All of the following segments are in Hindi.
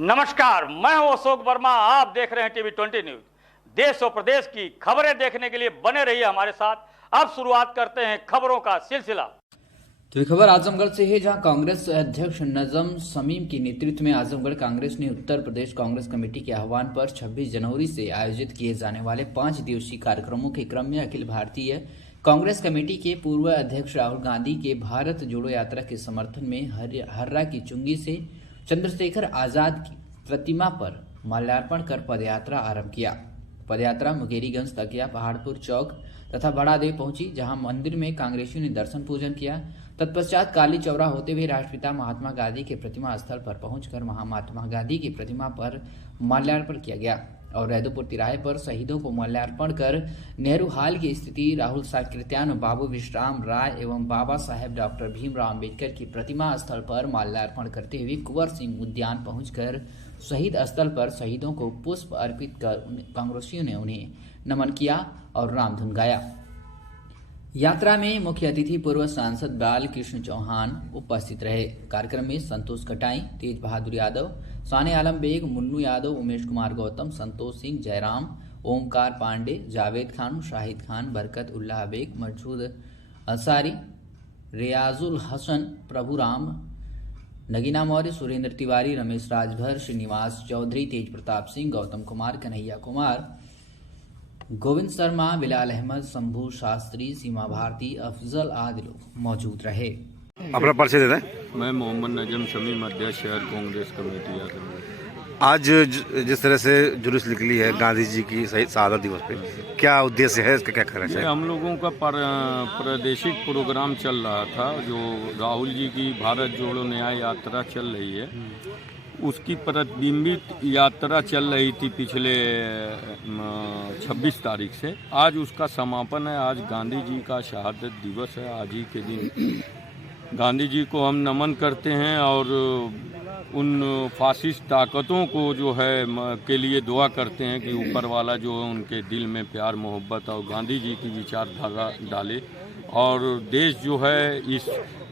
नमस्कार, मैं हूं अशोक वर्मा। आप देख रहे हैं टीवी 20 न्यूज। देश और प्रदेश की खबरें देखने के लिए बने रहिए हमारे साथ। अब शुरुआत करते हैं खबरों का सिलसिला। तो ये खबर आजमगढ़ से है, जहां कांग्रेस अध्यक्ष नजम शमीम के नेतृत्व में आजमगढ़ कांग्रेस ने उत्तर प्रदेश कांग्रेस कमेटी के आह्वान पर 26 जनवरी से आयोजित किए जाने वाले 5 दिवसीय कार्यक्रमों के क्रम में अखिल भारतीय कांग्रेस कमेटी के पूर्व अध्यक्ष राहुल गांधी के भारत जोड़ो यात्रा के समर्थन में हर्रा की चुंगी से चंद्रशेखर आजाद की प्रतिमा पर माल्यार्पण कर पदयात्रा आरंभ किया। पदयात्रा मुकेरीगंज तकिया पहाड़पुर चौक तथा बड़ादेव पहुंची, जहां मंदिर में कांग्रेसियों ने दर्शन पूजन किया। तत्पश्चात काली चौरा होते हुए राष्ट्रपिता महात्मा गांधी के प्रतिमा स्थल पर पहुंचकर महात्मा गांधी की प्रतिमा पर माल्यार्पण किया गया और रैदोपुर तिराहे पर शहीदों को माल्यार्पण कर नेहरू हाल की स्थिति, राहुल साकृत्यान, बाबू विश्राम राय एवं बाबा साहेब डॉक्टर भीमराव अम्बेडकर की प्रतिमा स्थल पर माल्यार्पण करते हुए कुंवर सिंह उद्यान पहुंचकर शहीद स्थल पर शहीदों को पुष्प अर्पित कर कांग्रेसियों ने उन्हें नमन किया और रामधुन गाया। यात्रा में मुख्य अतिथि पूर्व सांसद बाल कृष्ण चौहान उपस्थित रहे। कार्यक्रम में संतोष कटाई, तेज बहादुर यादव, साने आलम बेग, मुन्नू यादव, उमेश कुमार गौतम, संतोष सिंह, जयराम, ओमकार पांडे, जावेद खान, शाहिद खान, बरकत उल्लाह बेग, मसूद अंसारी, रियाजुल हसन, प्रभुराम, नगीना मौर्य, सुरेंद्र तिवारी, रमेश राजभर, श्रीनिवास चौधरी, तेज प्रताप सिंह, गौतम कुमार, कन्हैया कुमार, गोविंद शर्मा, बिलाल अहमद, शंभू शास्त्री, सीमा भारती, अफजल आदि लोग मौजूद रहे। अपना परिचय दे दें। मैं मोहम्मद नजम शमीम, अध्यक्ष शहर कांग्रेस कमेटी। आज जिस तरह से जुलूस निकली है गांधी जी की शहादत दिवस पे, क्या उद्देश्य है इसका, क्या कहना चाहिए? हम लोगों का प्रादेशिक प्रोग्राम चल रहा था, जो राहुल जी की भारत जोड़ो न्याय यात्रा चल रही है, उसकी प्रतिबिंबित यात्रा चल रही थी पिछले 26 तारीख से। आज उसका समापन है। आज गांधी जी का शहादत दिवस है। आज ही के दिन गांधी जी को हम नमन करते हैं और उन फासिस्ट ताकतों को जो है के लिए दुआ करते हैं कि ऊपर वाला जो है उनके दिल में प्यार मोहब्बत और गांधी जी की विचारधारा डाले और देश जो है इस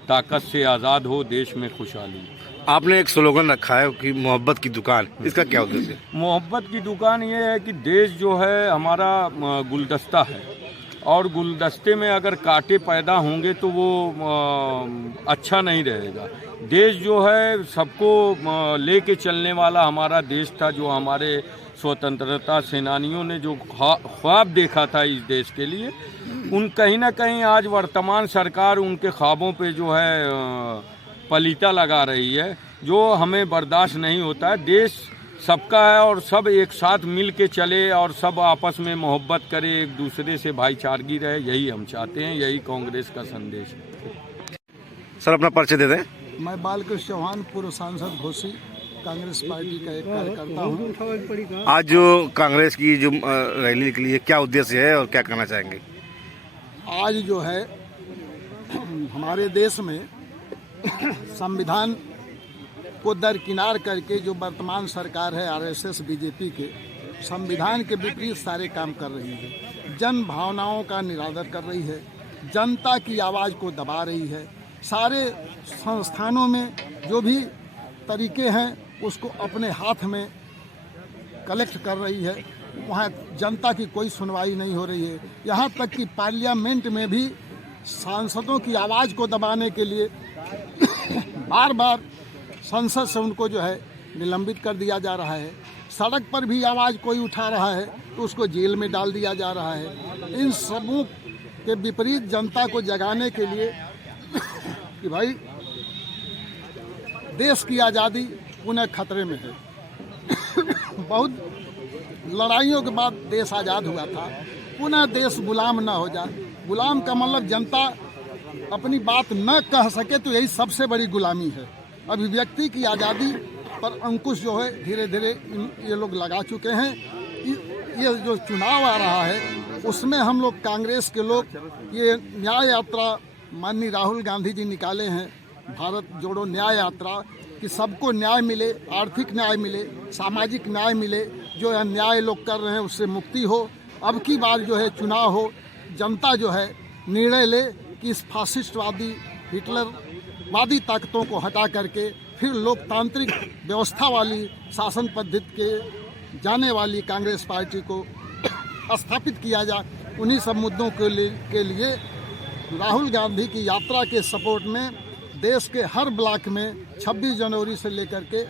ताकत से आज़ाद हो, देश में खुशहाली। आपने एक स्लोगन रखा है कि मोहब्बत की दुकान, इसका क्या उद्देश्य है? मोहब्बत की दुकान ये है कि देश जो है हमारा गुलदस्ता है और गुलदस्ते में अगर कांटे पैदा होंगे तो वो अच्छा नहीं रहेगा। देश जो है सबको लेके चलने वाला हमारा देश था, जो हमारे स्वतंत्रता सेनानियों ने जो ख्वाब देखा था इस देश के लिए, उन कहीं ना कहीं आज वर्तमान सरकार उनके ख्वाबों पे जो है पलीता लगा रही है, जो हमें बर्दाश्त नहीं होता है। देश सबका है और सब एक साथ मिल के चले और सब आपस में मोहब्बत करे, एक दूसरे से भाईचारगी रहे, यही हम चाहते हैं, यही कांग्रेस का संदेश है। सर अपना परिचय दे दें। मैं बालकृष्ण चौहान, पूर्व सांसद घोसी, कांग्रेस पार्टी का एक कार्यकर्ता हूँ। आज जो कांग्रेस की जो रैली निकली है, क्या उद्देश्य है और क्या कहना चाहेंगे? आज जो है हमारे देश में संविधान को दरकिनार करके जो वर्तमान सरकार है आरएसएस बीजेपी के, संविधान के विपरीत सारे काम कर रही है, जन भावनाओं का निरादर कर रही है, जनता की आवाज़ को दबा रही है, सारे संस्थानों में जो भी तरीके हैं उसको अपने हाथ में कलेक्ट कर रही है। वहाँ जनता की कोई सुनवाई नहीं हो रही है। यहाँ तक कि पार्लियामेंट में भी सांसदों की आवाज़ को दबाने के लिए बार बार संसद से उनको जो है निलंबित कर दिया जा रहा है। सड़क पर भी आवाज़ कोई उठा रहा है तो उसको जेल में डाल दिया जा रहा है। इन सबों के विपरीत जनता को जगाने के लिए कि भाई देश की आज़ादी पुनः खतरे में है। बहुत लड़ाइयों के बाद देश आज़ाद हुआ था, पुनः देश गुलाम ना हो जाए। गुलाम का मतलब जनता अपनी बात न कह सके तो यही सबसे बड़ी गुलामी है। अभिव्यक्ति की आज़ादी पर अंकुश जो है धीरे धीरे ये लोग लगा चुके हैं। ये जो चुनाव आ रहा है उसमें हम लोग कांग्रेस के लोग ये न्याय यात्रा माननीय राहुल गांधी जी निकाले हैं, भारत जोड़ो न्याय यात्रा, कि सबको न्याय मिले, आर्थिक न्याय मिले, सामाजिक न्याय मिले। जो अन्याय लोग कर रहे हैं उससे मुक्ति हो। अब की बार जो है चुनाव हो, जनता जो है निर्णय ले कि इस फासिस्टवादी हिटलरवादी ताकतों को हटा करके फिर लोकतांत्रिक व्यवस्था वाली शासन पद्धति के जाने वाली कांग्रेस पार्टी को स्थापित किया जाए। उन्हीं सब मुद्दों के लिए राहुल गांधी की यात्रा के सपोर्ट में देश के हर ब्लॉक में 26 जनवरी से लेकर के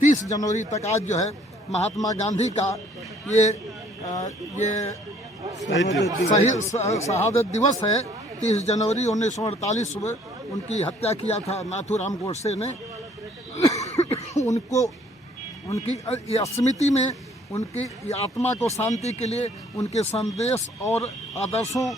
30 जनवरी तक आज जो है महात्मा गांधी का ये शहादत दिवस है। 30 जनवरी 1948 में उनकी हत्या किया था नाथूराम गोडसे ने। उनकी स्मृति में उनकी आत्मा को शांति के लिए, उनके संदेश और आदर्शों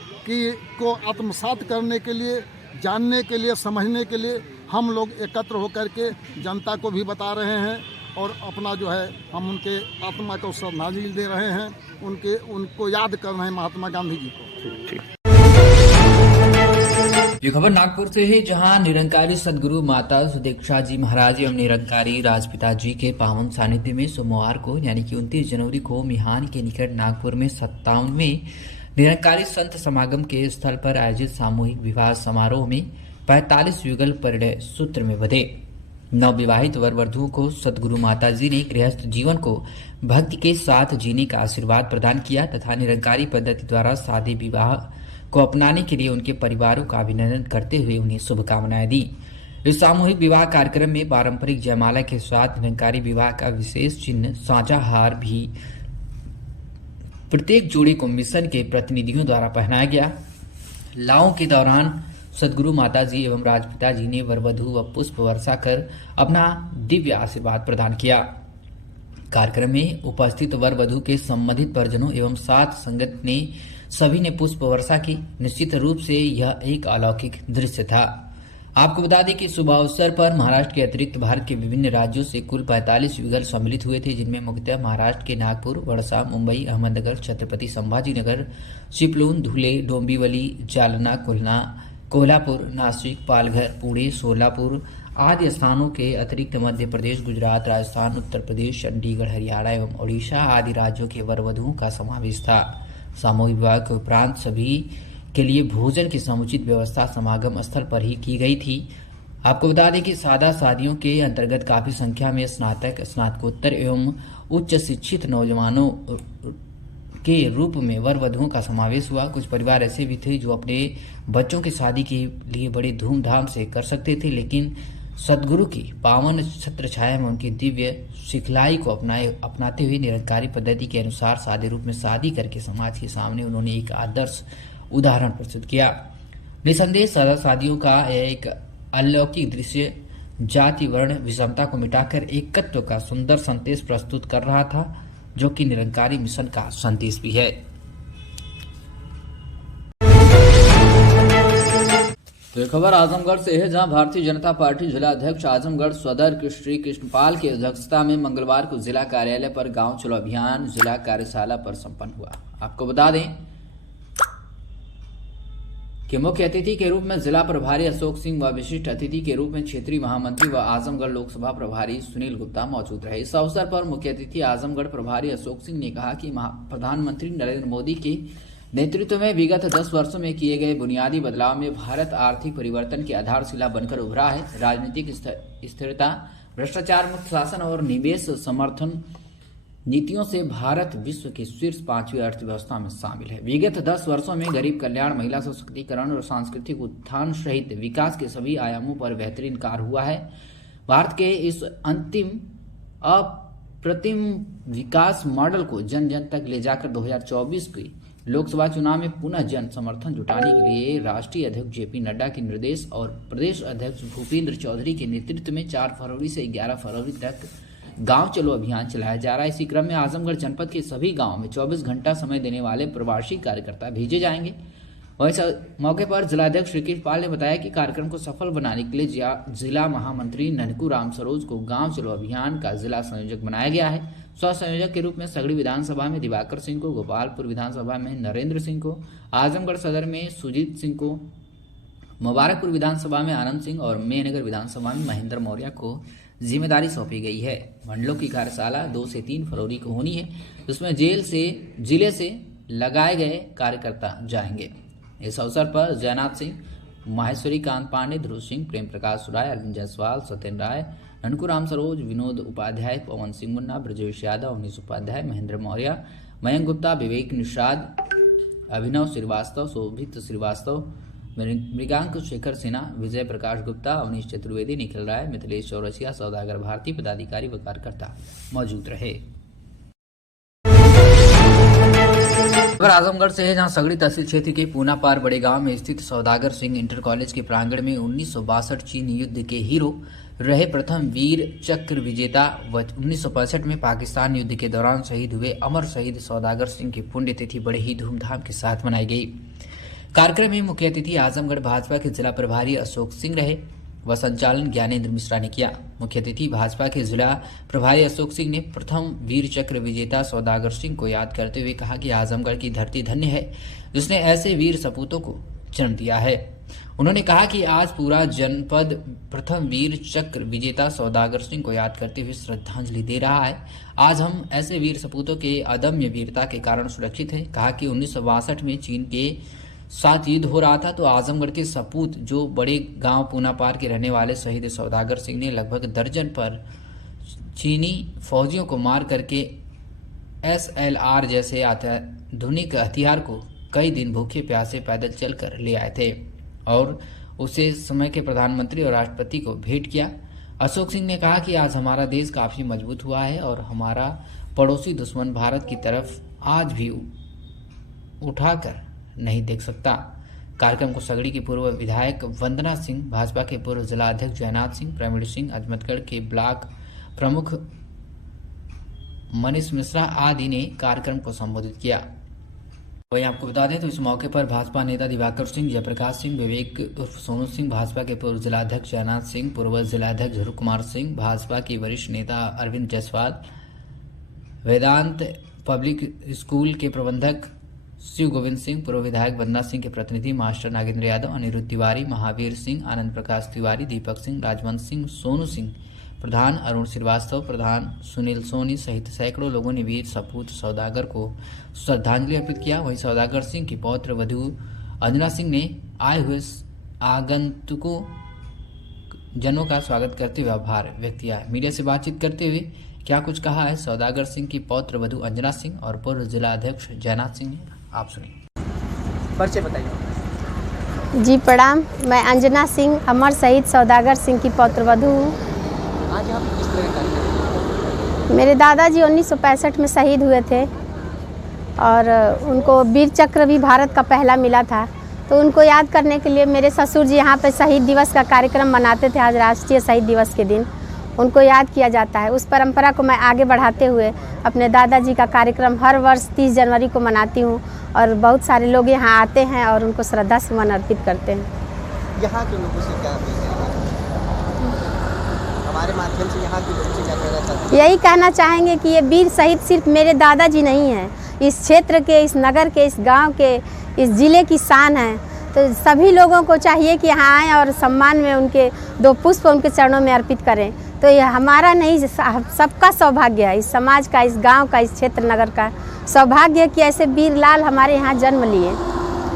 को आत्मसात करने के लिए, जानने के लिए, समझने के लिए हम लोग एकत्र होकर के जनता को भी बता रहे हैं और अपना जो है हम उनके आत्मा को श्रद्धांजलि दे रहे हैं, उनको याद कर रहे हैं महात्मा गांधी जी को। ये खबर नागपुर से है, जहां निरंकारी सदगुरु माता सुदीक्षा जी महाराज एवं निरंकारी राजपिता जी के पावन सानिध्य में सोमवार को यानी कि 29 जनवरी को मिहान के निकट नागपुर में 57वें निरंकारी संत समागम के स्थल पर आयोजित सामूहिक विवाह समारोह में 45 युगल परिणय सूत्र में बंधे नवविवाहित वर वधुओं को सदगुरु माता जी ने गृहस्थ जीवन को भक्ति के साथ जीने का आशीर्वाद प्रदान किया तथा निरंकारी पद्धति द्वारा शादी विवाह को अपनाने के लिए उनके परिवारों का अभिनंदन करते हुए उन्हें शुभकामनाएं दी। इस सामूहिक विवाह कार्यक्रम में पारंपरिक जयमाला के साथ निरंकारी विवाह का विशेष चिन्ह साझा हार भी प्रत्येक जोड़ी को मिशन के प्रतिनिधियों द्वारा पहनाया गया। लाओं के दौरान सदगुरु माता जी एवं राजपिता जी ने वर वधु व पुष्प वर्षा कर अपना दिव्य आशीर्वाद प्रदान किया। कार्यक्रम में उपस्थित वर वधु के संबंधित परिजनों एवं साथ संगत ने सभी ने पुष्प वर्षा की। निश्चित रूप से यह एक अलौकिक दृश्य था। आपको बता दें कि शुभ अवसर पर महाराष्ट्र के अतिरिक्त भारत के विभिन्न राज्यों से कुल 45 युगल सम्मिलित हुए थे, जिनमें मुख्यतः महाराष्ट्र के नागपुर, वडसा, मुंबई, अहमदनगर, छत्रपति संभाजीनगर, चिपळूण, धुले, डोंबिवली, जालना, कोल्हापुर, नासिक, पालघर, पुणे, सोलापुर आदि स्थानों के अतिरिक्त मध्य प्रदेश, गुजरात, राजस्थान, उत्तर प्रदेश, चंडीगढ़, हरियाणा एवं ओडिशा आदि राज्यों के वर वधुओं का समावेश था। सामूहिक विवाह के उपरांत सभी के लिए भोजन की समुचित व्यवस्था समागम स्थल पर ही की गई थी। आपको बता दें कि सादा शादियों के अंतर्गत काफी संख्या में स्नातक, स्नातकोत्तर एवं उच्च शिक्षित नौजवानों के रूप में वर वधुओं का समावेश हुआ। कुछ परिवार ऐसे भी थे जो अपने बच्चों की शादी के लिए बड़े धूमधाम से कर सकते थे, लेकिन सदगुरु की पावन छत्र छाया में उनकी दिव्य सिखलाई को अपनाते हुए निरंकारी पद्धति के अनुसार सादे रूप में शादी करके समाज के सामने उन्होंने एक आदर्श उदाहरण प्रस्तुत किया। निसंदेह सादा शादियों का यह एक अलौकिक दृश्य जाति वर्ण विषमता को मिटाकर एकत्व का सुंदर संदेश प्रस्तुत कर रहा था, जो कि निरंकारी मिशन का संदेश भी है। तो ये खबर आजमगढ़ से है, जहां भारतीय जनता पार्टी जिला अध्यक्ष आजमगढ़ सदर श्री कृष्णपाल की अध्यक्षता में मंगलवार को जिला कार्यालय पर गांव चलो अभियान जिला कार्यशाला पर संपन्न हुआ। आपको बता दें कि मुख्य अतिथि के रूप में जिला प्रभारी अशोक सिंह व विशिष्ट अतिथि के रूप में क्षेत्रीय महामंत्री व आजमगढ़ लोकसभा प्रभारी सुनील गुप्ता मौजूद रहे। इस अवसर पर मुख्य अतिथि आजमगढ़ प्रभारी अशोक सिंह ने कहा कि प्रधानमंत्री नरेंद्र मोदी के नेतृत्व में विगत 10 वर्षों में किए गए बुनियादी बदलाव में भारत आर्थिक परिवर्तन की आधारशिला बनकर उभरा है। राजनीतिक स्थिरता, भ्रष्टाचार मुक्त शासन और निवेश समर्थन नीतियों से भारत विश्व की शीर्ष 5वीं अर्थव्यवस्था में शामिल है। विगत 10 वर्षों में गरीब कल्याण, महिला सशक्तिकरण और सांस्कृतिक उत्थान सहित विकास के सभी आयामों पर बेहतरीन कार्य हुआ है। भारत के इस अंतिम अप्रतिम विकास मॉडल को जन जन तक ले जाकर 2024 की लोकसभा चुनाव में पुनः जन समर्थन जुटाने के लिए राष्ट्रीय अध्यक्ष जेपी नड्डा के निर्देश और प्रदेश अध्यक्ष भूपेंद्र चौधरी के नेतृत्व में 4 फरवरी से 11 फरवरी तक गांव चलो अभियान चलाया जा रहा है। इसी क्रम में आजमगढ़ जनपद के सभी गांव में 24 घंटा समय देने वाले प्रवासी कार्यकर्ता भेजे जाएंगे। वहीं मौके पर जिलाध्यक्ष श्री कृष्णपाल ने बताया कि कार्यक्रम को सफल बनाने के लिए जिला महामंत्री ननकू राम सरोज को गांव चलो अभियान का जिला संयोजक बनाया गया है। सह संयोजक के रूप में सगड़ी विधानसभा में दिवाकर सिंह को, गोपालपुर विधानसभा में नरेंद्र सिंह को, आजमगढ़ सदर में सुजीत सिंह को, मुबारकपुर विधानसभा में आनंद सिंह और मेहनगर विधानसभा में महेंद्र मौर्य को जिम्मेदारी सौंपी गई है। मंडलों की कार्यशाला 2 से 3 फरवरी को होनी है, जिसमें जिले से लगाए गए कार्यकर्ता जाएंगे। इस अवसर पर जयनाथ सिंह, माहेश्वरी कांत पांडे, ध्रुव सिंह, प्रेम प्रकाश राय, अरविंद जायसवाल, सत्येंद्र राय, ननकुराम सरोज, विनोद उपाध्याय, पवन सिंह मुन्ना, ब्रजेश यादव, अवनीश उपाध्याय, महेंद्र मौर्य, मयंक गुप्ता, विवेक निषाद, अभिनव श्रीवास्तव, शोभित श्रीवास्तव, मृगांक शेखर सिन्हा, विजय प्रकाश गुप्ता, अवनीश चतुर्वेदी, निखिल राय, मिथिलेश चौरसिया, सौदागर भारती, पदाधिकारी व कार्यकर्ता मौजूद रहे। आजमगढ़ से है, जहां सगड़ी तहसील क्षेत्र के पूना पार बड़े गांव में स्थित सौदागर सिंह इंटर कॉलेज के प्रांगण में 1962 चीन युद्ध के हीरो रहे प्रथम वीर चक्र विजेता व 1965 में पाकिस्तान युद्ध के दौरान शहीद हुए अमर शहीद सौदागर सिंह की पुण्यतिथि बड़े ही धूमधाम के साथ मनाई गई। कार्यक्रम में मुख्य अतिथि आजमगढ़ भाजपा के जिला प्रभारी अशोक सिंह रहे व संचालन ज्ञानेंद्र मिश्रा ने किया। मुख्य अतिथि भाजपा के जिला प्रभारी अशोक सिंह ने प्रथम वीर चक्र विजेता सौदागर सिंह को याद करते हुए कहा कि आजमगढ़ की धरती धन्य है जिसने ऐसे वीर सपूतों को जन्म दिया है। उन्होंने कहा कि आज पूरा जनपद प्रथम वीर चक्र विजेता सौदागर सिंह को याद करते हुए श्रद्धांजलि दे रहा है। आज हम ऐसे वीर सपूतों के अदम्य वीरता के कारण सुरक्षित हैं। कहा कि 1962 में चीन के साथ युद्ध हो रहा था तो आजमगढ़ के सपूत जो बड़े गांव पूना पार के रहने वाले शहीद सौदागर सिंह ने लगभग दर्जन पर चीनी फौजियों को मार करके SLR जैसे आधुनिक हथियार को कई दिन भूखे प्यासे पैदल चलकर ले आए थे और उसे समय के प्रधानमंत्री और राष्ट्रपति को भेंट किया। अशोक सिंह ने कहा कि आज हमारा देश काफी मजबूत हुआ है और हमारा पड़ोसी दुश्मन भारत की तरफ आज भी उठाकर नहीं देख सकता। कार्यक्रम को सगड़ी की पूर्व विधायक वंदना सिंह, भाजपा के पूर्व जिला अध्यक्ष जयनाथ सिंह, प्रवीण सिंह, अजमतगढ़ के ब्लॉक प्रमुख मनीष मिश्रा आदि ने कार्यक्रम को संबोधित किया। वहीं आपको बता दें तो इस मौके पर भाजपा नेता दिवाकर सिंह, जयप्रकाश सिंह, विवेक उर्फ सोनू सिंह, भाजपा के पूर्व जिला अध्यक्ष जयनाथ सिंह, पूर्व जिला अध्यक्ष ध्रुव कुमार सिंह, भाजपा की वरिष्ठ नेता अरविंद जायसवाल, वेदांत पब्लिक स्कूल के प्रबंधक शिव गोविंद सिंह, पूर्व विधायक वंदना सिंह के प्रतिनिधि मास्टर नागेंद्र यादव, अनिरुद्ध तिवारी, महावीर सिंह, आनंद प्रकाश तिवारी, दीपक सिंह, राजवंत सिंह, सोनू सिंह, प्रधान अरुण श्रीवास्तव, प्रधान सुनील सोनी सहित सैकड़ों लोगों ने वीर सपूत सौदागर को श्रद्धांजलि अर्पित किया। वहीं सौदागर सिंह की पौत्र वधु अंजना सिंह ने आए हुए आगंतुकों जनों का स्वागत करते हुए आभार व्यक्त किया। मीडिया से बातचीत करते हुए क्या कुछ कहा है सौदागर सिंह की पौत्र वधु अंजना सिंह और पूर्व जिला अध्यक्ष जयनाथ सिंह ने, आप सुनिए। परिचय बताइए। जी प्रणाम, मैं अंजना सिंह अमर शहीद सौदागर सिंह की पौत्र वधु हूँ। आज हम किस तरह कार्यक्रम? मेरे दादाजी 1965 में शहीद हुए थे और उनको वीर चक्र भी भारत का पहला मिला था, तो उनको याद करने के लिए मेरे ससुर जी यहाँ पर शहीद दिवस का कार्यक्रम मनाते थे। आज राष्ट्रीय शहीद दिवस के दिन उनको याद किया जाता है। उस परंपरा को मैं आगे बढ़ाते हुए अपने दादाजी का कार्यक्रम हर वर्ष 30 जनवरी को मनाती हूँ और बहुत सारे लोग यहाँ आते हैं और उनको श्रद्धा सुमन अर्पित करते हैं। यहाँ के लोगों से क्या हमारे माध्यम से यहाँ के लोगों से क्या कहना चाहते हैं? यही कहना चाहेंगे कि ये वीर शहीद सिर्फ मेरे दादाजी नहीं हैं, इस क्षेत्र के, इस नगर के, इस गांव के, इस ज़िले की शान है। तो सभी लोगों को चाहिए कि यहाँ आएँ और सम्मान में उनके 2 पुष्प उनके चरणों में अर्पित करें। तो ये हमारा नहीं, सबका सौभाग्य है, इस समाज का, इस गांव का, इस क्षेत्र नगर का सौभाग्य है कि ऐसे वीर लाल हमारे यहाँ जन्म लिए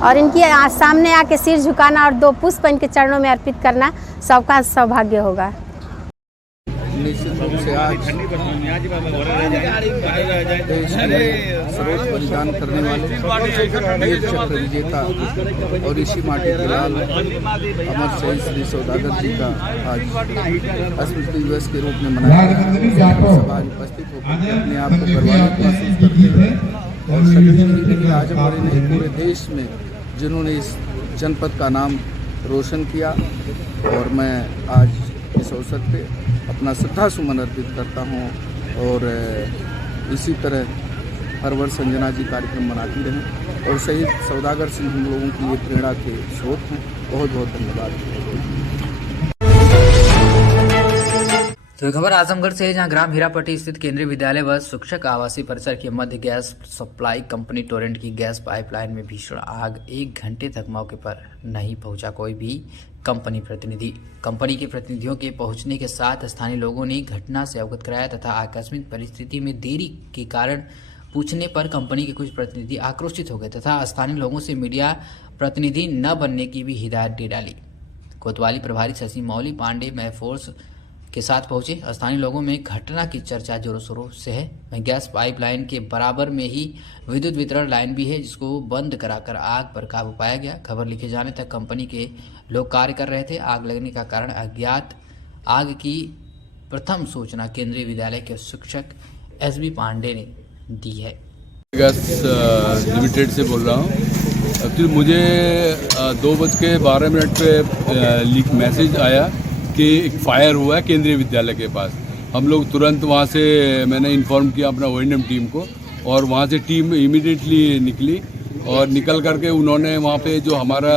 और इनकी सामने आके सिर झुकाना और 2 पुष्प इनके चरणों में अर्पित करना सबका सौभाग्य होगा। निश्चित रूप से आज देश में सर्वोच्च बलिदान करने वाले वीर चक्र विजेता और इसी माटी के लाल अमर शहीद श्री सौदागर जी का आज स्मृति दिवस के रूप में मनाया गया। समाज उपस्थित होकर अपने आप को गौरवान्वित महसूस करते हैं और सभी आजमगढ़ ने पूरे देश में जिन्होंने इस जनपद का नाम रोशन किया और मैं आज इस अवसर पे अपना श्रद्धा सुमन अर्पित करता हूँ और इसी तरह हर वर्ष अंजना जी कार्यक्रम मनाती रहें और शहीद सौदागर सिंह हम लोगों के लिए प्रेरणा के स्रोत हैं। बहुत बहुत धन्यवाद। तो खबर आजमगढ़ से है, जहां ग्राम हीरापट्टी स्थित केंद्रीय विद्यालय व शिक्षक आवासीय परिसर के मध्य गैस सप्लाई कंपनी टोरेंट की गैस पाइपलाइन में भीषण आग 1 घंटे तक मौके पर नहीं पहुंचा कोई भी कंपनी प्रतिनिधि। कंपनी के प्रतिनिधियों के पहुंचने के साथ स्थानीय लोगों ने घटना से अवगत कराया तथा आकस्मिक परिस्थिति में देरी के कारण पूछने पर कंपनी के कुछ प्रतिनिधि आक्रोशित हो गए तथा स्थानीय लोगों से मीडिया प्रतिनिधि न बनने की भी हिदायत दे डाली। कोतवाली प्रभारी शशि मौली पांडे महफोर्स के साथ पहुंचे। स्थानीय लोगों में घटना की चर्चा जोरों शोरों से है। वहीं गैस पाइपलाइन के बराबर में ही विद्युत वितरण लाइन भी है, जिसको बंद कराकर आग पर काबू पाया गया। खबर लिखे जाने तक कंपनी के लोग कार्य कर रहे थे। आग लगने का कारण अज्ञात। आग की प्रथम सूचना केंद्रीय विद्यालय के शिक्षक एसबी पांडे ने दी है। गैस लिमिटेड से बोल रहा हूँ। एक्चुअली मुझे 2:12 पे मैसेज आया कि एक फायर हुआ है केंद्रीय विद्यालय के पास। हम लोग तुरंत वहाँ से मैंने इन्फॉर्म किया अपना O&M टीम को, और वहाँ से टीम इमीडिएटली निकली और निकल करके उन्होंने वहाँ पे जो हमारा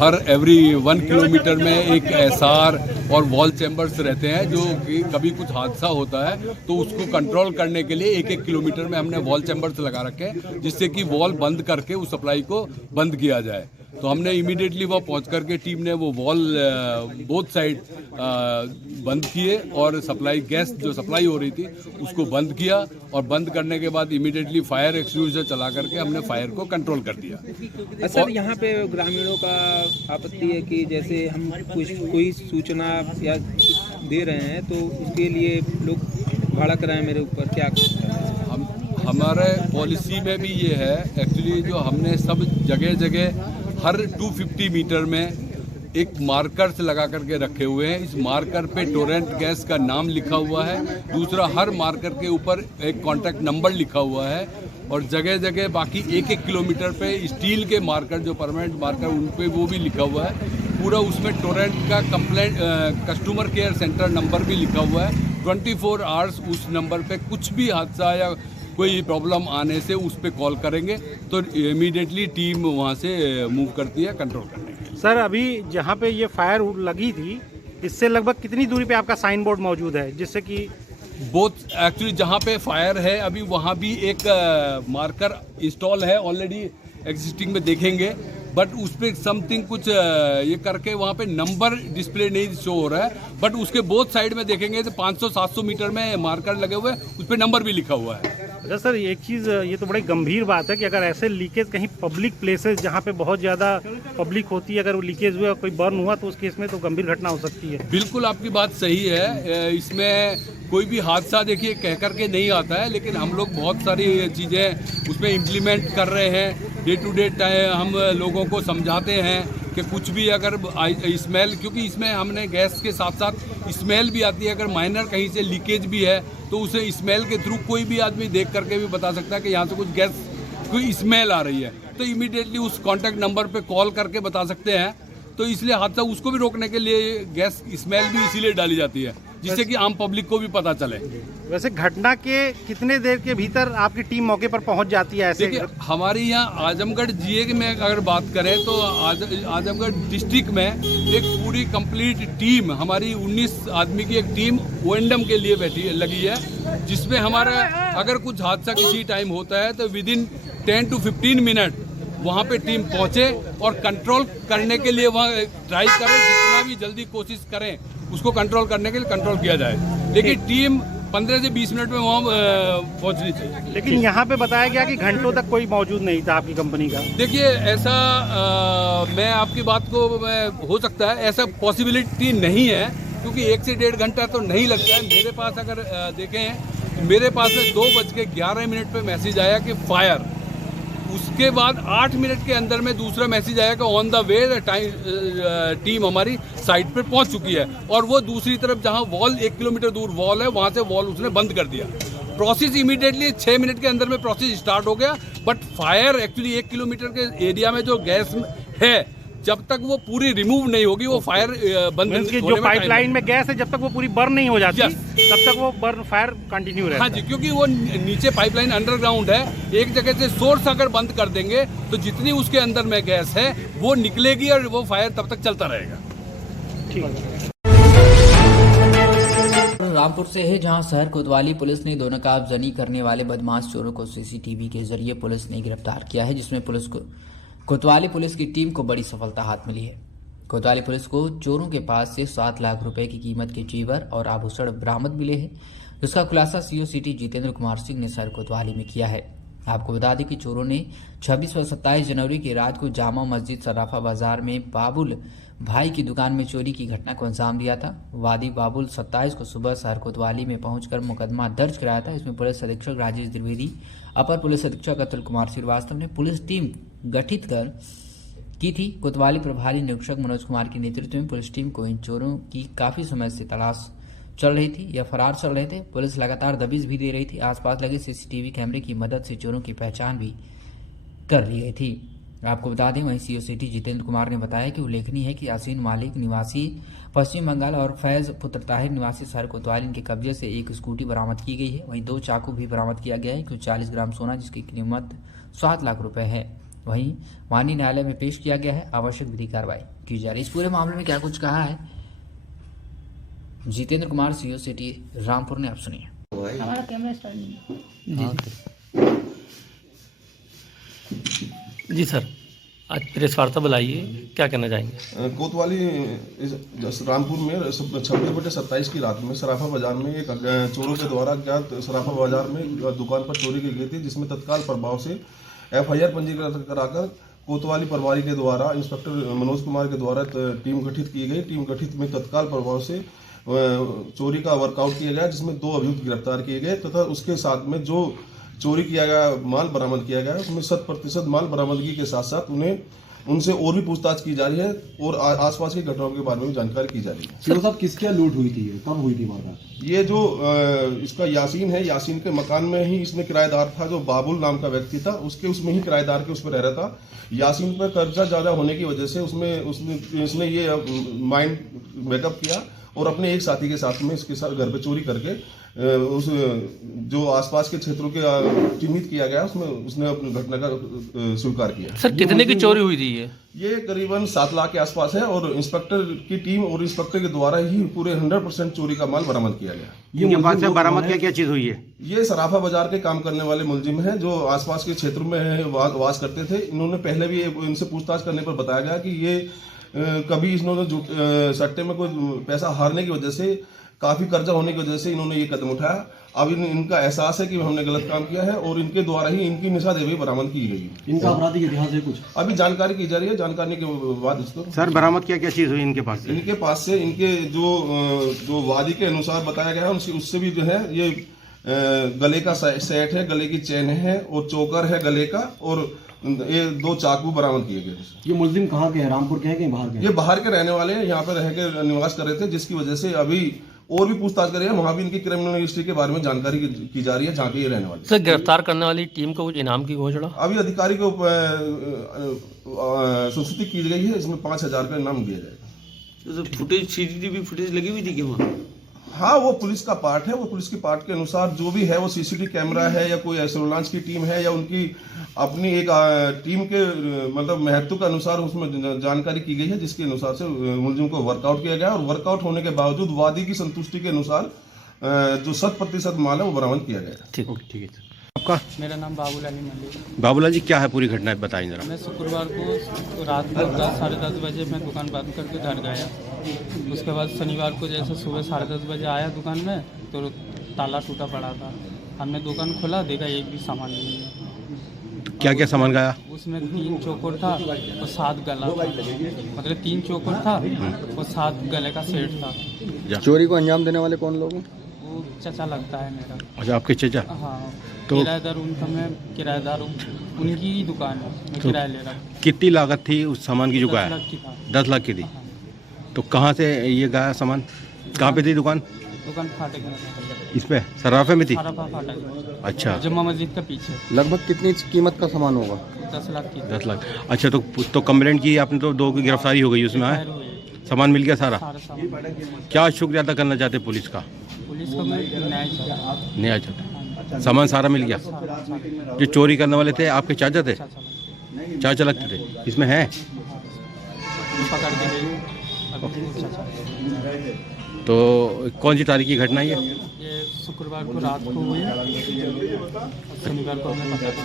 हर एवरी 1 किलोमीटर में एक SR और वॉल चैम्बर्स रहते हैं, जो कि कभी कुछ हादसा होता है तो उसको कंट्रोल करने के लिए 1-1 किलोमीटर में हमने वॉल चैम्बर्स लगा रखे हैं, जिससे कि वॉल बंद करके उस सप्लाई को बंद किया जाए। तो हमने इमीडिएटली वहाँ पहुँच करके टीम ने वो वॉल बोथ साइड बंद किए और सप्लाई गैस जो सप्लाई हो रही थी उसको बंद किया, और बंद करने के बाद इमीडिएटली फायर एक्सटिंग्विशर चला करके हमने फायर को कंट्रोल कर दिया। सर, यहाँ पे ग्रामीणों का आपत्ति है कि जैसे हम कोई सूचना या दे रहे हैं तो उसके लिए लोग भाड़ा कराएं मेरे ऊपर, क्या हमारे पॉलिसी में भी ये है एक्चुअली, जो हमने सब जगह जगह हर 250 मीटर में एक मार्कर्स लगा करके रखे हुए हैं। इस मार्कर पे टोरेंट गैस का नाम लिखा हुआ है। दूसरा, हर मार्कर के ऊपर एक कॉन्टैक्ट नंबर लिखा हुआ है, और जगह जगह बाकी 1-1 किलोमीटर पे स्टील के मार्कर जो परमानेंट मार्कर उन पे वो भी लिखा हुआ है। पूरा उसमें टोरेंट का complaint customer care centre number भी लिखा हुआ है। 24 आवर्स उस नंबर पे कुछ भी हादसा या कोई प्रॉब्लम आने से उस पर कॉल करेंगे तो इमीडिएटली टीम वहाँ से मूव करती है कंट्रोल करने के लिए। सर, अभी जहाँ पे ये फायर लगी थी इससे लगभग कितनी दूरी पे आपका साइन बोर्ड मौजूद है, जिससे कि बोथ एक्चुअली जहाँ पे फायर है अभी वहाँ भी एक मार्कर इंस्टॉल है ऑलरेडी एग्जिस्टिंग में देखेंगे, बट उस पर समथिंग कुछ ये करके वहाँ पे नंबर डिस्प्ले नहीं शो हो रहा है, बट उसके बोथ साइड में देखेंगे तो 500-700 मीटर में मार्कर लगे हुए हैं, उस पर नंबर भी लिखा हुआ है। अच्छा सर, एक चीज़ ये तो बड़ी गंभीर बात है कि अगर ऐसे लीकेज कहीं पब्लिक प्लेसेस जहाँ पे बहुत ज़्यादा पब्लिक होती है, अगर वो लीकेज हुआ कोई बर्न हुआ तो उस केस में तो गंभीर घटना हो सकती है। बिल्कुल आपकी बात सही है। इसमें कोई भी हादसा देखिए कह करके नहीं आता है, लेकिन हम लोग बहुत सारी चीज़ें उसमें इम्प्लीमेंट कर रहे हैं। डे टू डे हम लोगों को समझाते हैं कि कुछ भी अगर स्मेल, क्योंकि इसमें हमने गैस के साथ साथ स्मेल भी आती है, अगर माइनर कहीं से लीकेज भी है तो उसे स्मेल के थ्रू कोई भी आदमी देख करके भी बता सकता है कि यहाँ से कुछ गैस कोई स्मेल आ रही है, तो इमीडिएटली उस कॉन्टैक्ट नंबर पे कॉल करके बता सकते हैं। तो इसलिए हादसा उसको भी रोकने के लिए गैस स्मेल भी इसीलिए डाली जाती है, जिससे कि आम पब्लिक को भी पता चले। वैसे घटना के कितने देर के भीतर आपकी टीम मौके पर पहुंच जाती है? ऐसे देखिए, हमारे यहाँ आजमगढ़ GA में अगर बात करें तो आजमगढ़ डिस्ट्रिक्ट में एक पूरी कंप्लीट टीम, हमारी 19 आदमी की एक टीम O&M के लिए बैठी लगी है, जिसमें हमारा अगर कुछ हादसा किसी टाइम होता है तो विदिन 10 to 15 मिनट वहाँ पे टीम पहुँचे और कंट्रोल करने के लिए वहाँ ट्राई करें, जितना भी जल्दी कोशिश करें उसको कंट्रोल करने के लिए कंट्रोल किया जाए। लेकिन टीम 15 से 20 मिनट में वहाँ पहुँचनी चाहिए। लेकिन यहाँ पे बताया गया कि घंटों तक कोई मौजूद नहीं था आपकी कंपनी का। देखिए, ऐसा मैं आपकी बात को हो सकता है, ऐसा पॉसिबिलिटी नहीं है, क्योंकि 1 से 1.5 घंटा तो नहीं लगता है। मेरे पास अगर देखें, मेरे पास में 2:11 पे मैसेज आया कि फायर, उसके बाद 8 मिनट के अंदर में दूसरा मैसेज आया कि ऑन द वे टीम हमारी साइट पर पहुंच चुकी है, और वो दूसरी तरफ जहां वॉल 1 किलोमीटर दूर वॉल है वहां से वॉल उसने बंद कर दिया। प्रोसेस इमीडिएटली 6 मिनट के अंदर में प्रोसेस स्टार्ट हो गया, बट फायर एक्चुअली 1 किलोमीटर के एरिया में जो गैस है, जब तक वो पूरी रिमूव नहीं होगी वो फायर बंद होने में, जो पाइपलाइन में गैस है जब तक वो पूरी बर्न नहीं हो जाती तब तक वो बर्न फायर कंटिन्यू रहेगा। हाँ जी, क्योंकि वो नीचे पाइपलाइन अंडरग्राउंड है, एक जगह से सोर्स अगर बंद कर देंगे तो जितनी उसके अंदर में गैस है वो निकलेगी और वो फायर तब तक चलता रहेगा। ठीक। रामपुर से है, जहां शहर कोतवाली पुलिस ने 2 नकाबजनी करने वाले बदमाश चोरों को CCTV के जरिए पुलिस ने गिरफ्तार किया है, जिसमें कोतवाली पुलिस की टीम को बड़ी सफलता हाथ मिली है। कोतवाली पुलिस को चोरों के पास से 7 लाख रुपए की कीमत के जेवर और आभूषण बरामद मिले हैं। इसका खुलासा सीओ सिटी जितेंद्र कुमार सिंह ने सर कोतवाली में किया है। आपको बता दें कि चोरों ने 26 और 27 जनवरी की रात को जामा मस्जिद सराफा बाजार में बाबुल भाई की दुकान में चोरी की घटना को अंजाम दिया था। वादी बाबुल 27 को सुबह शहर कोतवाली में पहुंचकर मुकदमा दर्ज कराया था। इसमें पुलिस अधीक्षक राजेश द्विवेदी, अपर पुलिस अधीक्षक अतुल कुमार श्रीवास्तव ने पुलिस टीम गठित की थी। कोतवाली प्रभारी निरीक्षक मनोज कुमार के नेतृत्व में पुलिस टीम को इन चोरों की काफी समय से तलाश चल रही थी या फरार चल रहे थे। पुलिस लगातार दबिश भी दे रही थी। आसपास लगे सीसीटीवी कैमरे की मदद से चोरों की पहचान भी कर ली गई थी। आपको बता दें वहीं सीओ सिटी जितेंद्र कुमार ने बताया कि उल्लेखनीय है कि यासीन मालिक निवासी पश्चिम बंगाल और फैज पुत्र ताहिर निवासी शहर कोतवाली के कब्जे से एक स्कूटी बरामद की गई है। वहीं 2 चाकू भी बरामद किया गया है, कुछ 40 ग्राम सोना जिसकी कीमत 7 लाख रुपए है। वहीं माननीय न्यायालय में पेश किया गया है। आवश्यक विधि कार्रवाई की जा रही है। इस पूरे मामले में क्या कुछ कहा है जितेंद्र कुमार सीओ सिटी रामपुर ने, आप सुनिए। हमारा कैमरा स्टार्ट नहीं जी सर, आज प्रेस वार्ता बुलाइए, क्या कहना चाहेंगे? कोतवाली रामपुर में 26/27 की रात में सराफा बाजार में एक चोरों के द्वारा अज्ञात सराफा बाजार में दुकान पर चोरी की गई थी, जिसमें तत्काल प्रभाव से FIR पंजीकृत कराकर कोतवाली प्रभारी के द्वारा इंस्पेक्टर मनोज कुमार के द्वारा टीम गठित की गई। टीम गठित में तत्काल प्रभाव से चोरी का वर्कआउट किया गया, जिसमें 2 अभियुक्त गिरफ्तार किए गए तथा उसके साथ में जो चोरी किया गया माल बरामद किया गया उसमें 100% माल बरामदगी के साथ साथ उनसे और भी पूछताछ की जा रही है और आसपास की घटनाओं के बारे में जानकारी की जा रही है। सीओ साहब, किसके लूट हुई थी, कब हुई थी वारदात? ये जो इसका यासीन है, यासीन के मकान में ही इसमें किराएदार था, जो बाबुल नाम का व्यक्ति था, उसमें ही किराएदार के उस पर रह रहा था। यासीन पर कर्जा ज्यादा होने की वजह से उसने ये माइंड मेकअप किया और अपने एक साथी के साथ में इसके साथ घर पे चोरी करके उस जो आसपास के क्षेत्रों के चिन्हित किया गया उसमें उसने अपनी घटना का स्वीकार किया। सर, कितने की चोरी हुई थी ये करीबन 7 लाख के आसपास है और इंस्पेक्टर की टीम और इंस्पेक्टर के द्वारा ही पूरे 100% चोरी का माल बरामद किया गया। ये पास से बरामद क्या चीज हुई है? ये सराफा बाजार के काम करने वाले मुलजिम हैं जो आसपास के क्षेत्रों में वास करते थे। इन्होंने पहले भी इनसे पूछताछ करने पर बताया गया कि ये कभी इन्होंने सट्टे में कोई पैसा हारने की वजह से, काफी कर्जा होने की वजह से इन्होंने ये कदम उठाया। अब इनका एहसास है कि हमने गलत काम किया है और इनके द्वारा ही इनकी निशादेवी बरामद की गई है। इनका आपराधिक इतिहास है कुछ? अभी जानकारी की जा रही है। जानकारी के बाद इसको सर बरामद क्या चीज हुई इनके पास से? इनके पास से इनके जो वादी के अनुसार बताया गया है उससे भी जो है ये गले का सेट है, गले की चेन है और चोकर है गले का और ये 2 चाकू बरामद किए गए। ये मुलजिम कहाँ के हैं, रामपुर के हैं कि बाहर के? ये बाहर के रहने वाले हैं, यहाँ पर रह के निवास कर रहे थे, जिसकी वजह से अभी और भी पूछताछ कर रहे हैं। वहाँ भी इनकी क्रिमिनल हिस्ट्री के बारे में जानकारी की जा रही है जहाँ के ये रहने वाले। सर, गिरफ्तार करने वाली टीम को कुछ इनाम की घोषणा अभी अधिकारी को सूचित की गई है, इसमें 5,000 का इनाम दिया जाएगा। फुटेज, CCTV फुटेज लगी हुई थी क्या वहाँ? हाँ, वो पुलिस का पार्ट है। वो पुलिस के पार्ट के अनुसार जो भी है, वो सीसीटीवी कैमरा है या कोई सर्विलांस की टीम है या उनकी अपनी एक टीम के मतलब महत्व के अनुसार उसमें जानकारी की गई है, जिसके अनुसार से मुलजिम को वर्कआउट किया गया और वर्कआउट होने के बावजूद वादी की संतुष्टि के अनुसार जो 100% माल है वो बरामद किया गया। ठीक है। आपका? मेरा नाम बाबूलाल अली मलिक। बाबूलाल जी, क्या है पूरी घटना बताइए जरा। मैं शुक्रवार को रात को 10 साढ़े 10 बजे मैं दुकान बंद करके घर गया। उसके बाद शनिवार को जैसे सुबह 10:30 बजे आया दुकान में तो ताला टूटा पड़ा था। हमने दुकान खोला, देखा एक भी सामान नहीं है। क्या क्या सामान गया? उसमें 3 चोकर था और 7 गला था, मतलब 3 चोकर था और 7 गले का सेट था। चोरी को अंजाम देने वाले कौन लोग हैं? वो चचा लगता है मेरा। अच्छा, आपके चचा? हाँ, तो किराएदार किराएदार उनकी ही दुकान है, मैं किराया ले रहा। कितनी लागत थी उस सामान की जो गाया? 10 लाख की थी। तो कहाँ से ये गाया सामान? कहाँ पे थी दुकान? दुकान फाटक में। इस पे सराफे में थी? सराफा फाटक। अच्छा, जुम्मा मस्जिद का पीछे। लगभग कितनी कीमत का सामान होगा? 10 लाख की। 10 लाख। अच्छा, तो कंप्लेंट की आपने, तो 2 की गिरफ्तारी हो गई उसमें? सामान मिल गया सारा? क्या शुक्रिया अदा करना चाहते पुलिस का? पुलिस को मैं न्याय चाहता। सामान सारा मिल गया? जो चोरी करने वाले थे आपके चाचा थे? चाचा लगते थे? इसमें है? पकड़ के गई। तो कौन सी तारीख की घटना है ये शुक्रवार को रात को हुई, शनिवार को हमें पता था।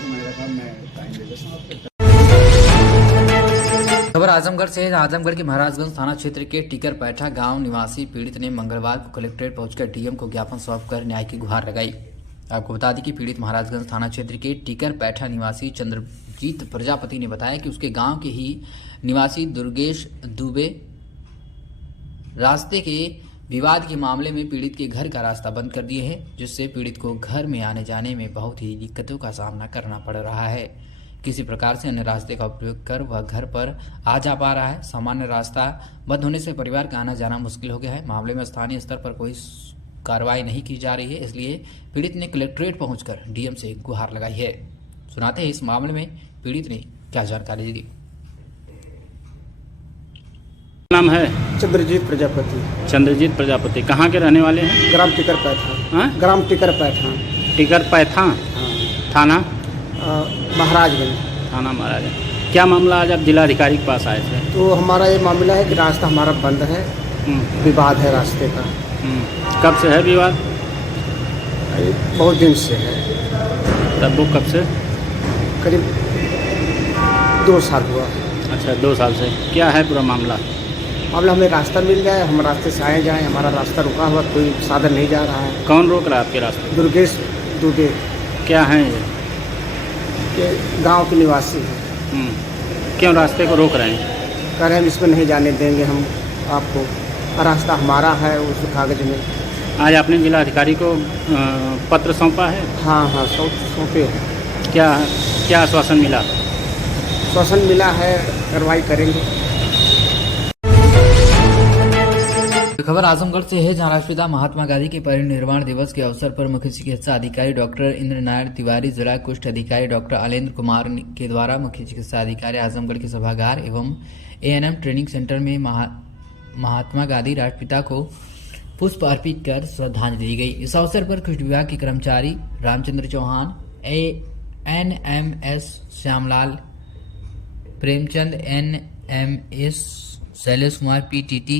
खबर आजमगढ़ से है। आजमगढ़ के महाराजगंज थाना क्षेत्र के टिकर पैठा गांव निवासी पीड़ित ने मंगलवार को कलेक्ट्रेट पहुंचकर डीएम को ज्ञापन सौंपकर न्याय की गुहार लगाई। आपको बता दें कि पीड़ित महाराजगंज थाना क्षेत्र के टिकर पैठा निवासी चंद्रजीत प्रजापति ने बताया कि उसके गांव के ही निवासी दुर्गेश दुबे रास्ते के विवाद के मामले में पीड़ित के घर का रास्ता बंद कर दिए हैं, जिससे पीड़ित को घर में आने जाने में बहुत ही दिक्कतों का सामना करना पड़ रहा है। किसी प्रकार से अन्य रास्ते का उपयोग कर वह घर पर आ जा पा रहा है। सामान्य रास्ता बंद होने से परिवार का आना जाना मुश्किल हो गया है। मामले में स्थानीय स्तर पर कोई कार्रवाई नहीं की जा रही है, इसलिए पीड़ित ने कलेक्ट्रेट पहुंचकर डीएम से गुहार लगाई है। सुनाते हैं इस मामले में पीड़ित ने क्या जानकारी दी। नाम है चंद्रजीत प्रजापति। चंद्रजीत प्रजापति कहाँ के रहने वाले हैं? ग्राम टिकर पैठा। ग्राम टिकर पैठा। टिकर पैठा थाना महाराजगंज। थाना महाराजगंज। क्या मामला आज आप जिलाधिकारी के पास आए थे? तो हमारा ये मामला है कि रास्ता हमारा बंद है, विवाद है रास्ते का। कब से है विवाद? बहुत दिन से है। तब वो कब से? करीब 2 साल हुआ। अच्छा, 2 साल से। क्या है पूरा मामला? हमें रास्ता मिल जाए, हम रास्ते से आए जाएं। हमारा रास्ता रुका हुआ, कोई साधन नहीं जा रहा है। कौन रोक रहा है आपके रास्ते? दुर्गेश दुबे। क्या है ये गांव के निवासी हैं। क्यों रास्ते को रोक रहे हैं? कह रहे हैं इसको नहीं जाने देंगे हम आपको, रास्ता हमारा है उस कागज में। आज आपने जिलाधिकारी को पत्र सौंपा है? हाँ सौंपे हैं। क्या आश्वासन मिला? आश्वासन मिला है कार्रवाई करेंगे। खबर आजमगढ़ से है, जहां राष्ट्रपिता महात्मा गांधी के परिनिर्वाण दिवस के अवसर पर मुख्य चिकित्सा अधिकारी डॉक्टर इंद्र नारायण तिवारी, जिला कुष्ठ अधिकारी डॉक्टर आलेंद्र कुमार के द्वारा मुख्य चिकित्सा अधिकारी आजमगढ़ के सभागार एवं एएनएम ट्रेनिंग सेंटर में महात्मा गांधी राष्ट्रपिता को पुष्प अर्पित कर श्रद्धांजलि दी गई। इस अवसर पर कुष्ठ विभाग के कर्मचारी Ramchandra Chauhan, ANMS Shyamlal, Premchand, NMS Shailesh Kumar, PTT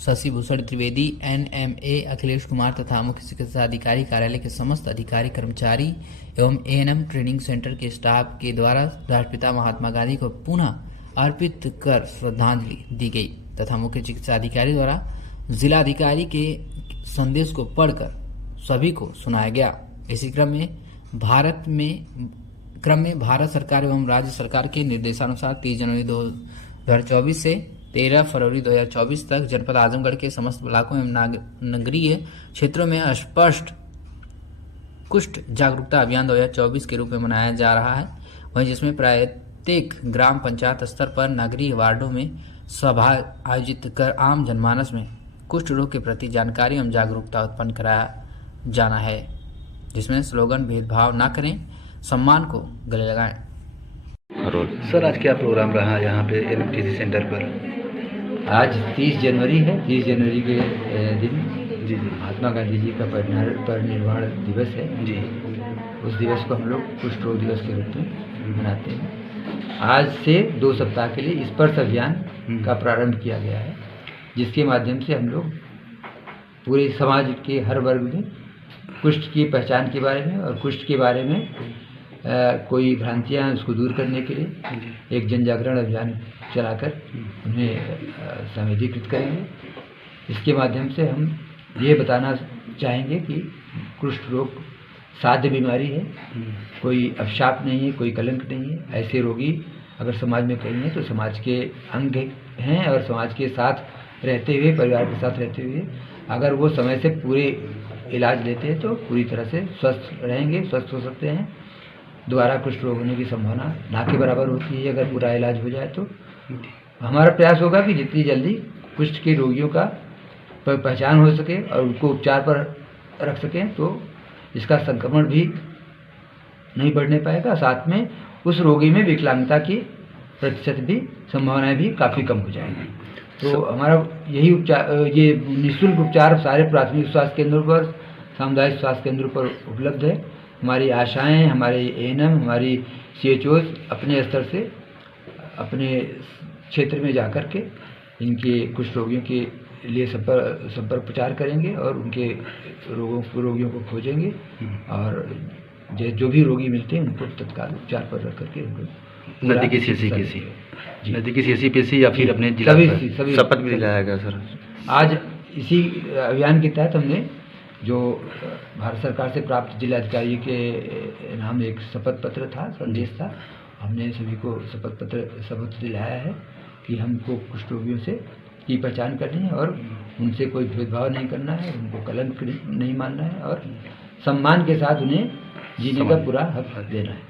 Shashi Bhushan Trivedi, NMA Akhilesh Kumar तथा मुख्य चिकित्सा अधिकारी कार्यालय के समस्त अधिकारी कर्मचारी एवं एएनएम ट्रेनिंग सेंटर के स्टाफ के द्वारा राष्ट्रपिता महात्मा गांधी को पुनः अर्पित कर श्रद्धांजलि दी गई तथा मुख्य चिकित्सा अधिकारी द्वारा जिलाधिकारी के संदेश को पढ़कर सभी को सुनाया गया। इसी क्रम में भारत सरकार एवं राज्य सरकार के निर्देशानुसार 30 जनवरी 2024 से 13 फरवरी 2024 तक जनपद आजमगढ़ के समस्त ब्लॉकों एवं नगरीय क्षेत्रों में स्पष्ट कुष्ठ जागरूकता अभियान 2024 के रूप में मनाया जा रहा है। वहीं जिसमें प्रत्येक ग्राम पंचायत स्तर पर नगरीय वार्डों में सभा आयोजित कर आम जनमानस में कुष्ठ रोग के प्रति जानकारी एवं जागरूकता उत्पन्न कराया जाना है, जिसमें स्लोगन भेदभाव न करें, सम्मान को गले लगाएं। सर, आज क्या प्रोग्राम रहा यहाँ पे एनएमटीसी सेंटर पर? आज 30 जनवरी है। 30 जनवरी के दिन जी महात्मा गांधी जी का परिनिर्वाण दिवस है जी। उस दिवस को हम लोग कुष्ठ रोग दिवस के रूप में मनाते हैं। आज से 2 सप्ताह के लिए स्पर्श अभियान का प्रारंभ किया गया है, जिसके माध्यम से हम लोग पूरे समाज के हर वर्ग में कुष्ठ की पहचान के बारे में और कुष्ठ के बारे में कोई भ्रांतियाँ उसको दूर करने के लिए एक जन जागरण अभियान चलाकर उन्हें संवेदीकृत करेंगे। इसके माध्यम से हम ये बताना चाहेंगे कि कुष्ठ रोग साध्य बीमारी है, कोई अभिशाप नहीं है, कोई कलंक नहीं है। ऐसे रोगी अगर समाज में कहीं हैं तो समाज के अंग हैं और समाज के साथ रहते हुए, परिवार के साथ रहते हुए अगर वो समय से पूरे इलाज लेते हैं तो पूरी तरह से स्वस्थ रहेंगे, स्वस्थ हो सकते हैं। दोबारा कुष्ठ रोग होने की संभावना ना के बराबर होती है अगर पूरा इलाज हो जाए तो। हमारा प्रयास होगा कि जितनी जल्दी कुष्ठ के रोगियों का पहचान हो सके और उनको उपचार पर रख सकें तो इसका संक्रमण भी नहीं बढ़ने पाएगा, साथ में उस रोगी में विकलांगता की प्रतिशत भी संभावनाएं भी काफ़ी कम हो जाएंगी। तो हमारा यही उपचार, ये निःशुल्क उपचार सारे प्राथमिक स्वास्थ्य केंद्रों पर, सामुदायिक स्वास्थ्य केंद्रों पर उपलब्ध है। हमारी आशाएं, हमारे एएनएम, हमारी सीएचओ अपने स्तर से अपने क्षेत्र में जाकर के इनके कुष्ठ रोगियों के लिए संपर्क प्रचार करेंगे और उनके रोगियों को खोजेंगे और जो भी रोगी मिलते हैं उनको तत्काल उपचार पर रख करके उनको नजदीकी CCPC या फिर अपने जिला सभी शपथ भी दिलाया गया सर। आज इसी अभियान के तहत हमने जो भारत सरकार से प्राप्त जिलाधिकारी के नाम एक शपथ पत्र था, संदेश था, हमने सभी को शपथ दिलाया है कि हमको कुष्ठरोगियों से की पहचान करनी है और उनसे कोई भेदभाव नहीं करना है, उनको कलंक नहीं मानना है और सम्मान के साथ उन्हें जीने का पूरा हक देना है।